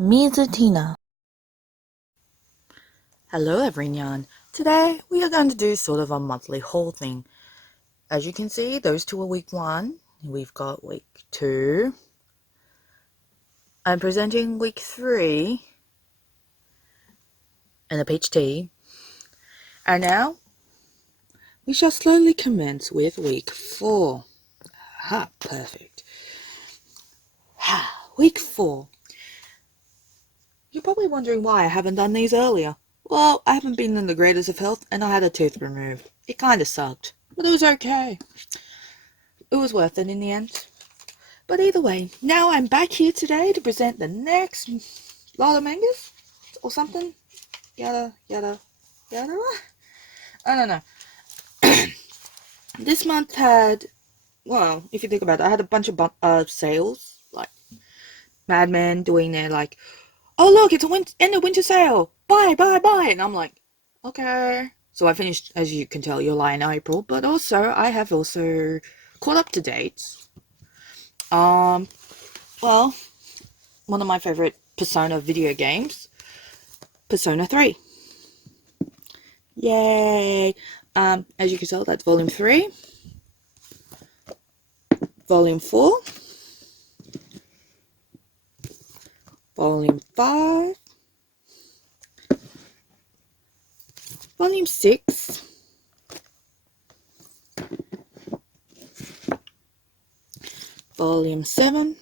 Mizutina. Hello everyone. Today we are going to do sort of a monthly haul thing. As you can see, those two are week 1. We've got week 2. I'm presenting week 3 in a peach tea. And now we shall slowly commence with week 4. Perfect. Week 4. You're probably wondering why I haven't done these earlier. Well, I haven't been in the greatest of health and I had a tooth removed. It kinda sucked, but it was okay. It was worth it in the end. But either way, now I'm back here today to present the next lot of mangas or something. Yada, yada, yada. I don't know. This month had, well, if you think about it, I had a bunch of sales, like Mad Men doing their like, oh look, it's end of winter sale, buy, and I'm like, okay. So I finished, as you can tell, July and April, but also I have also caught up to date. Well, one of my favorite Persona video games, Persona 3. Yay! As you can tell, that's volume 3, volume 4, volume 5, volume 6, volume 7,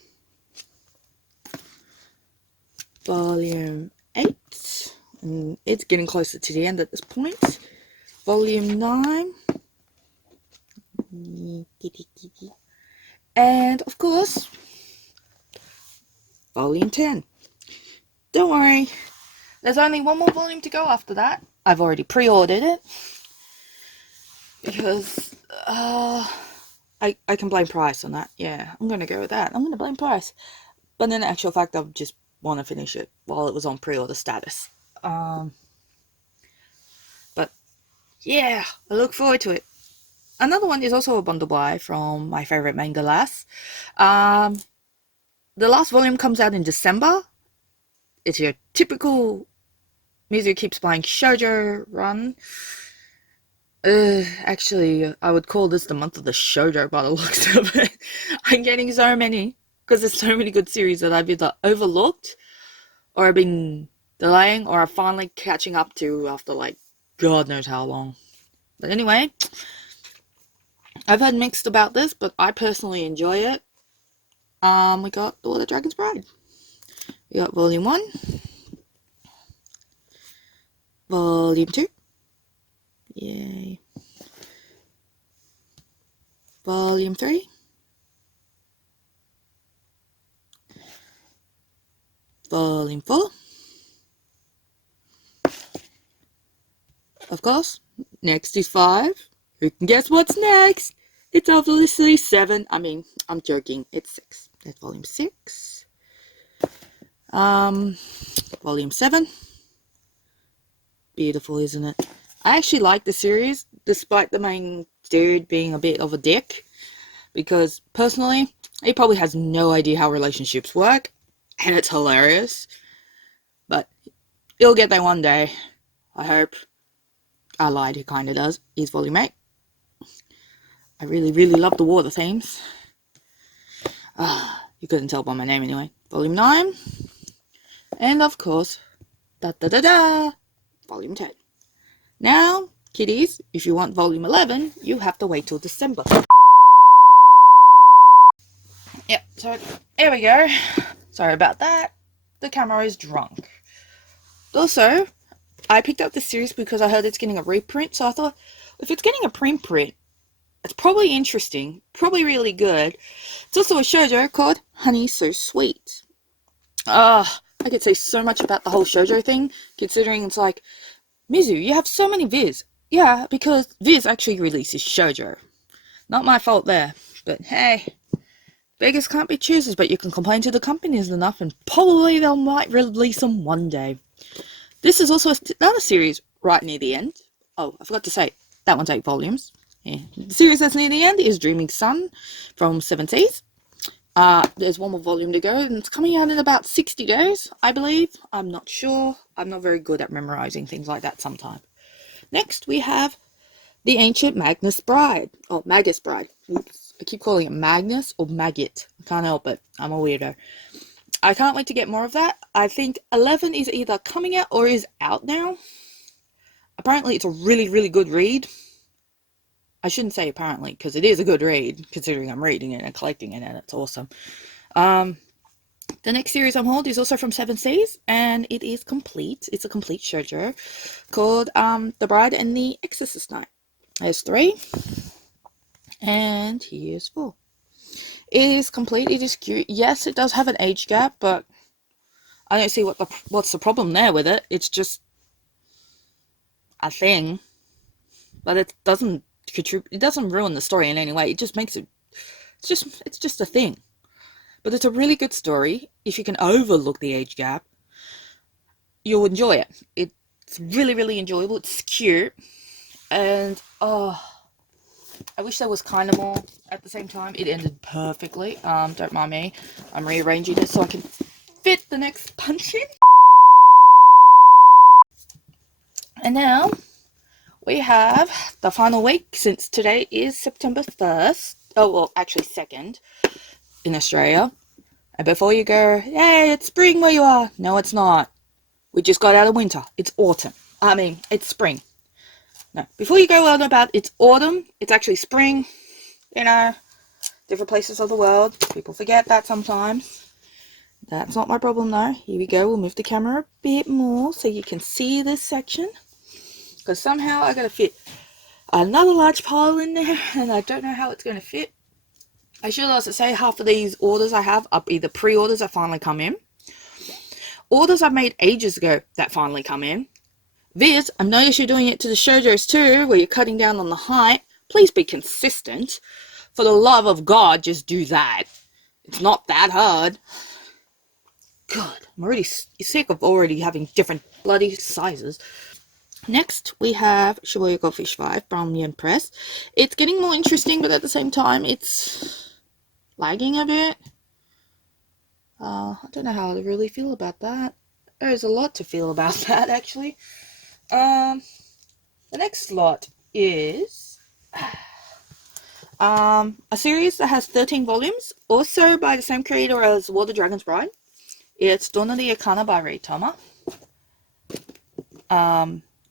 volume 8, and it's getting closer to the end at this point, volume 9, and of course, volume 10. Don't worry, there's only one more volume to go after that. I've already pre-ordered it because I can blame price on that. Yeah, I'm gonna go with that. I'm gonna blame price. But in actual fact, I just want to finish it while it was on pre-order status. But yeah, I look forward to it. Another one is also a bundle buy from my favorite manga lass. The last volume comes out in December. It's your typical Mizu keeps buying shoujo run. Actually, I would call this the month of the shoujo by the looks of it. I'm getting so many because there's so many good series that I've either overlooked or I've been delaying or I'm finally catching up to after like God knows how long. But anyway, I've heard mixed about this, but I personally enjoy it. We got The Dragon's Bride. We got volume 1, volume 2. Yay. Volume 3. Volume 4. Of course, next is 5. Who can guess what's next? It's obviously 7. I mean, I'm joking. It's 6. That's volume 6. Volume 7. Beautiful, isn't it? I actually like the series, despite the main dude being a bit of a dick. Because, personally, he probably has no idea how relationships work. And it's hilarious. But he'll get there one day. I hope. I lied, he kinda does. He's volume 8. I really, really love the water themes. You couldn't tell by my name anyway. Volume 9. And of course, volume 10. Now, kiddies, if you want volume 11, you have to wait till December. Yep, so here we go. Sorry about that. The camera is drunk. Also, I picked up this series because I heard it's getting a reprint, so I thought, if it's getting a preprint, it's probably interesting, probably really good. It's also a shoujo called Honey So Sweet. I could say so much about the whole shoujo thing, considering it's like, Mizu, you have so many Viz. Yeah, because Viz actually releases shoujo. Not my fault there, but hey, beggars can't be choosers, but you can complain to the companies enough and probably they might release them one day. This is also another series right near the end. Oh, I forgot to say, that one's 8 volumes. Yeah. The series that's near the end is Dreaming Sun from Seven Seas. There's one more volume to go, and it's coming out in about 60 days, I believe. I'm not sure. I'm not very good at memorizing things like that sometimes. Next, we have The Ancient Magnus Bride. Oh, Magus Bride. Oops. I keep calling it Magnus or Maggot. I can't help it. I'm a weirdo. I can't wait to get more of that. I think 11 is either coming out or is out now. Apparently, it's a really, really good read. I shouldn't say apparently, because it is a good read, considering I'm reading it and collecting it, and it's awesome. The next series I'm holding is also from Seven Seas, and it is complete. It's a complete shoujo called The Bride and the Exorcist Knight. There's 3, and here's 4. It is complete. It is cute. Yes, it does have an age gap, but I don't see what's the problem there with it. It's just a thing, but it doesn't contribute. It doesn't ruin the story in any way. It just makes it. It's just a thing. But it's a really good story. If you can overlook the age gap, you'll enjoy it. It's really, really enjoyable. It's cute. And, I wish there was kind of more at the same time. It ended perfectly. Don't mind me. I'm rearranging it so I can fit the next punch in. And now, we have the final week, since today is September 1st. Oh, well, actually 2nd. In Australia. And before you go, hey, it's spring where you are. No, it's not. We just got out of winter. It's autumn. It's spring. No, before you go on about it's autumn, it's actually spring. Different places of the world. People forget that sometimes. That's not my problem though. Here we go. We'll move the camera a bit more so you can see this section. Because somehow I got to fit another large pile in there, and I don't know how it's going to fit. I should also say half of these orders I have are either pre-orders that finally come in, orders I made ages ago that finally come in. Viz, I've noticed you're doing it to the shoujos too, where you're cutting down on the height. Please be consistent. For the love of God, just do that. It's not that hard. God, I'm already sick of already having different bloody sizes. Next, we have Shibuya Goldfish 5 Brown Yen Press. It's getting more interesting, but at the same time, it's lagging a bit. I don't know how to really feel about that. There's a lot to feel about that, actually. The next lot is a series that has 13 volumes, also by the same creator as War the Dragon's Bride. It's Donna the Akana by Rei Tama.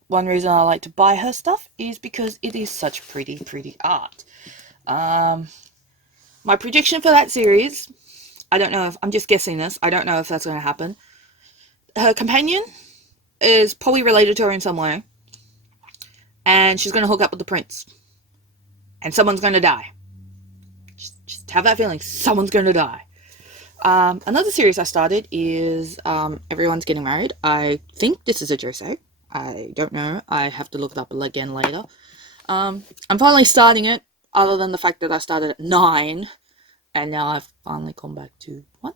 One reason I like to buy her stuff is because it is such pretty, pretty art. My prediction for that series, I don't know if, I'm just guessing this, I don't know if that's going to happen. Her companion is probably related to her in some way. And she's going to hook up with the prince. And someone's going to die. Just have that feeling, someone's going to die. Another series I started is Everyone's Getting Married. I think this is a josei. I don't know. I have to look it up again later. I'm finally starting it, other than the fact that I started at 9, and now I've finally come back to 1.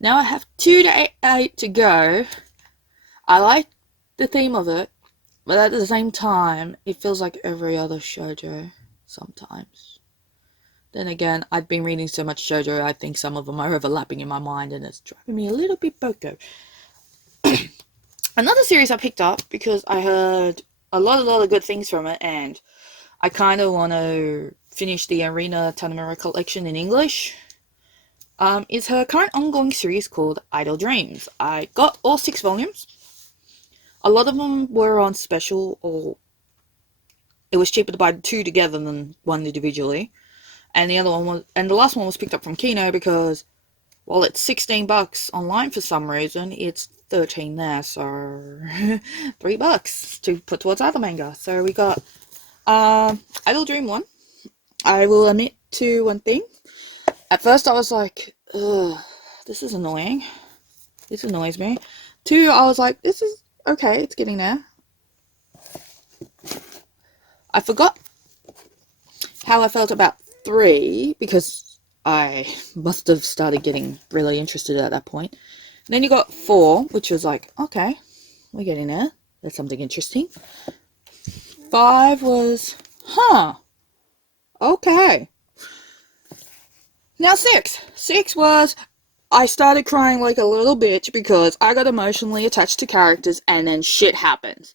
Now I have 2 to 8 to go. I like the theme of it, but at the same time, it feels like every other shoujo sometimes. Then again, I've been reading so much shoujo, I think some of them are overlapping in my mind, and it's driving me a little bit boko. Another series I picked up because I heard a lot of good things from it, and I kind of want to finish the Arena Tanimura collection in English, is her current ongoing series called Idle Dreams. I got all 6 volumes. A lot of them were on special, or it was cheaper to buy 2 together than 1 individually. And the last one was picked up from Kino because, well, it's $16 online for some reason. It's 13 there, so $3 to put towards other manga. So we got Idle Dream 1. I will admit to one thing. At first I was like, ugh, this is annoying. This annoys me. 2, I was like, this is okay, it's getting there. I forgot how I felt about 3 because I must have started getting really interested at that point. And then you got 4, which was like, okay, we're getting there. There's something interesting. 5 was, okay. Now 6. 6 was I started crying like a little bitch because I got emotionally attached to characters and then shit happens.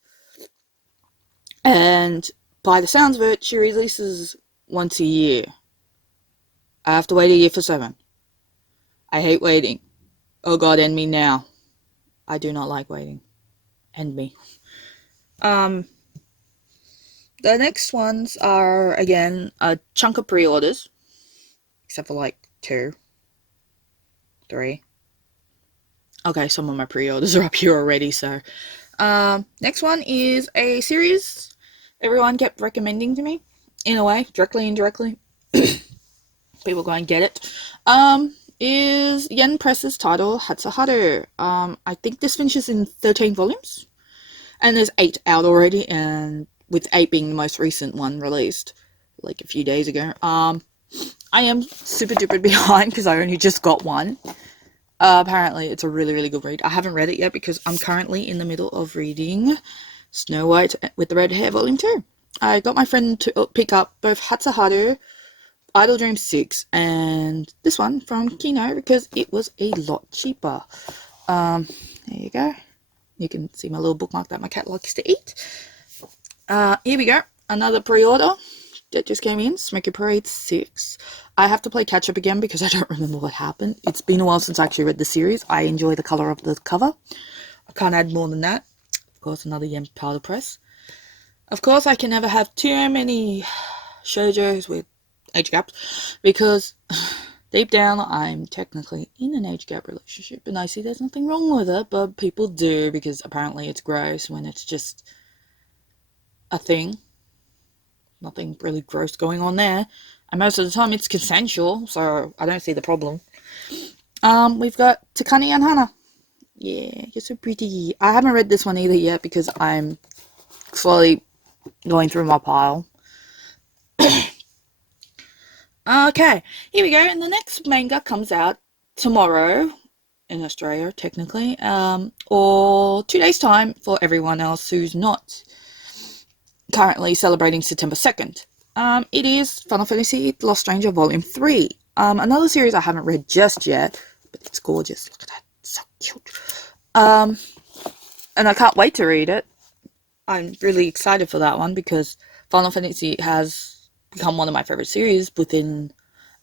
And by the sounds of it, she releases once a year. I have to wait a year for 7. I hate waiting. Oh god, end me now. I do not like waiting. End me. The next ones are, again, a chunk of pre-orders. Except for like 2, 3. Okay, some of my pre-orders are up here already, so. Next one is a series everyone kept recommending to me. In a way, directly, indirectly. People go and get it. Is Yen Press's title, Hatsuharu. I think this finishes in 13 volumes. And there's 8 out already, and with 8 being the most recent one released, like a few days ago. I am super duper behind because I only just got one. Apparently, it's a really, really good read. I haven't read it yet because I'm currently in the middle of reading Snow White with the Red Hair Volume 2. I got my friend to pick up both Hatsuharu, Idle Dream 6, and this one from Kino because it was a lot cheaper. There you go. You can see my little bookmark that my cat likes to eat. Here we go. Another pre-order that just came in. Smoky Parade 6. I have to play catch-up again because I don't remember what happened. It's been a while since I actually read the series. I enjoy the colour of the cover. I can't add more than that. Of course, another Yen powder press. Of course, I can never have too many shoujos with age gaps because deep down I'm technically in an age gap relationship and I see there's nothing wrong with it, but people do because apparently it's gross when it's just a thing. Nothing really gross going on there. And most of the time it's consensual, so I don't see the problem. We've got Takane and Hana. Yeah, you're so pretty. I haven't read this one either yet because I'm slowly going through my pile. Okay, here we go. And the next manga comes out tomorrow in Australia, technically, or 2 days' time for everyone else who's not currently celebrating September 2nd. It is Final Fantasy Lost Stranger Volume 3. Another series I haven't read just yet, but it's gorgeous. Look at that. It's so cute. And I can't wait to read it. I'm really excited for that one because Final Fantasy has become one of my favorite series within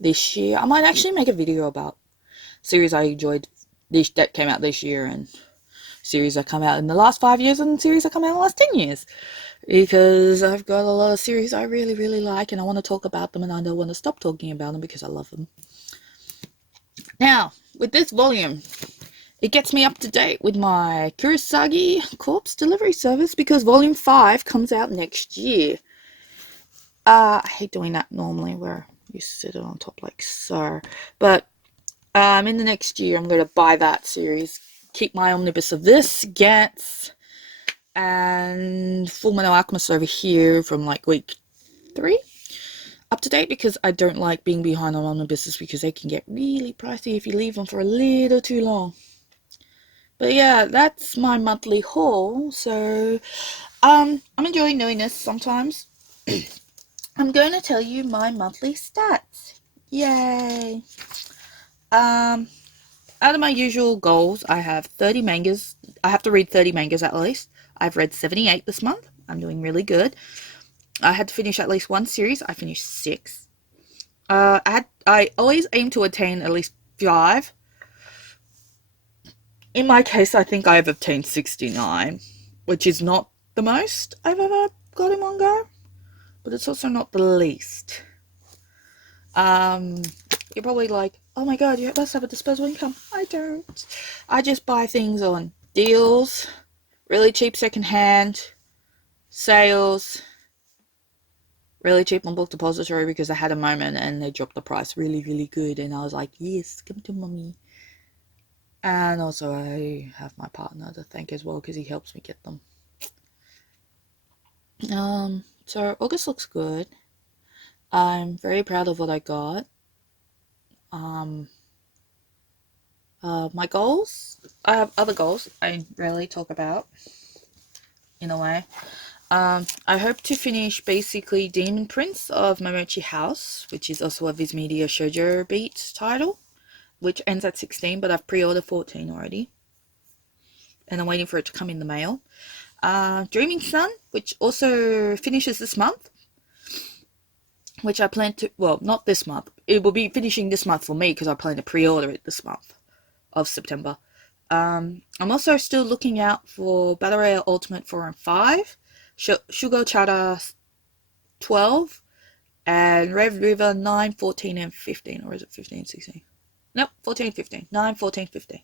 this year. I might actually make a video about series I enjoyed that came out this year and series that come out in the last 5 years and series that come out in the last 10 years. Because I've got a lot of series I really, really like and I want to talk about them and I don't want to stop talking about them because I love them. Now, with this volume, it gets me up to date with my Kurosagi Corpse delivery service because volume 5 comes out next year. I hate doing that normally where you sit it on top like so. But in the next year, I'm going to buy that series. Keep my omnibus of this, Gantz, and Full Metal Alchemist over here from like week 3 up to date because I don't like being behind on omnibuses because they can get really pricey if you leave them for a little too long. But yeah, that's my monthly haul. So I'm enjoying doing this sometimes. I'm going to tell you my monthly stats. Yay! Out of my usual goals, I have 30 mangas. I have to read 30 mangas at least. I've read 78 this month. I'm doing really good. I had to finish at least one series. I finished 6. I always aim to attain at least 5. In my case, I think I've obtained 69, which is not the most I've ever got in one go, but it's also not the least. You're probably like, oh my god, you must have a disposable income. I don't. I just buy things on deals, really cheap secondhand, sales, really cheap on Book Depository because I had a moment and they dropped the price really, really good. And I was like, yes, come to mommy. And also I have my partner to thank as well because he helps me get them. So August looks good. I'm very proud of what I got. My goals, I have other goals I rarely talk about, in a way. I hope to finish basically Demon Prince of Momochi House, which is also a Viz Media Shoujo Beat title, which ends at 16, but I've pre-ordered 14 already. And I'm waiting for it to come in the mail. Dreaming Sun, which also finishes this month, which I plan to, well, not this month. It will be finishing this month for me because I plan to pre-order it this month of September. I'm also still looking out for Battle Royale Ultimate 4 and 5, Sugar Chara 12, and Red River 9, 14, and 15. Or is it 15, 16? Nope, 14, 15. 9, 14, 15.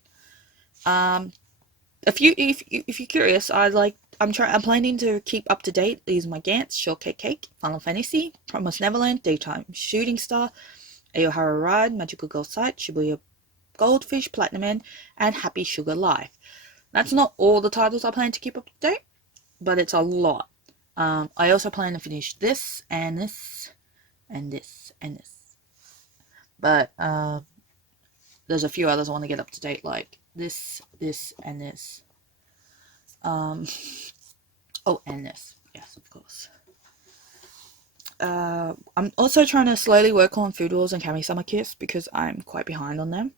If you're curious, I'm planning to keep up to date. These are my Gantz, Shortcake Cake, Final Fantasy, Promised Neverland, Daytime Shooting Star, Aohara Ride, Magical Girl Sight, Shibuya Goldfish, Platinum End, and Happy Sugar Life. That's not all the titles I plan to keep up to date, but it's a lot. I also plan to finish this and this and this and this. But there's a few others I want to get up to date, like this, and this. Oh, and this. Yes, of course. I'm also trying to slowly work on Food Wars and Kami-sama Kiss because I'm quite behind on them.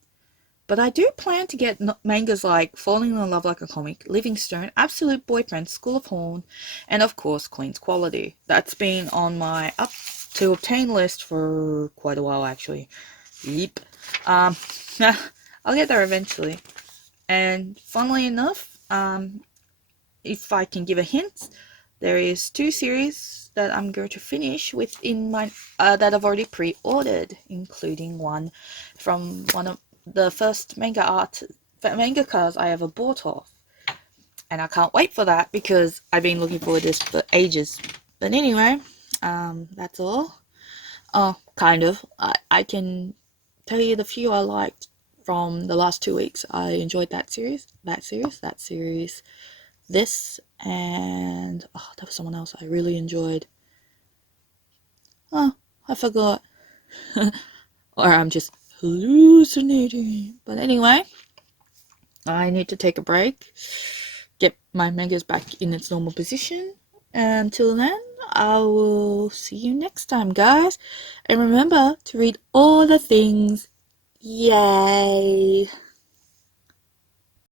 But I do plan to get mangas like Falling in Love Like a Comic, Livingstone, Absolute Boyfriend, School of Horn, and of course Queen's Quality. That's been on my up to obtain list for quite a while actually. Yep. I'll get there eventually. And funnily enough, if I can give a hint, there is 2 series that I'm going to finish within my that I've already pre-ordered, including one from one of the first mangakas I ever bought off. And I can't wait for that because I've been looking forward to this for ages. But anyway, that's all. Oh, kind of. I can tell you the few I liked from the last 2 weeks. I enjoyed that series, this, and there was someone else I really enjoyed. Oh, I forgot. Or I'm just hallucinating. But anyway, I need to take a break, get my mangas back in its normal position. Until then, I will see you next time, guys. And remember to read all the things. Yay!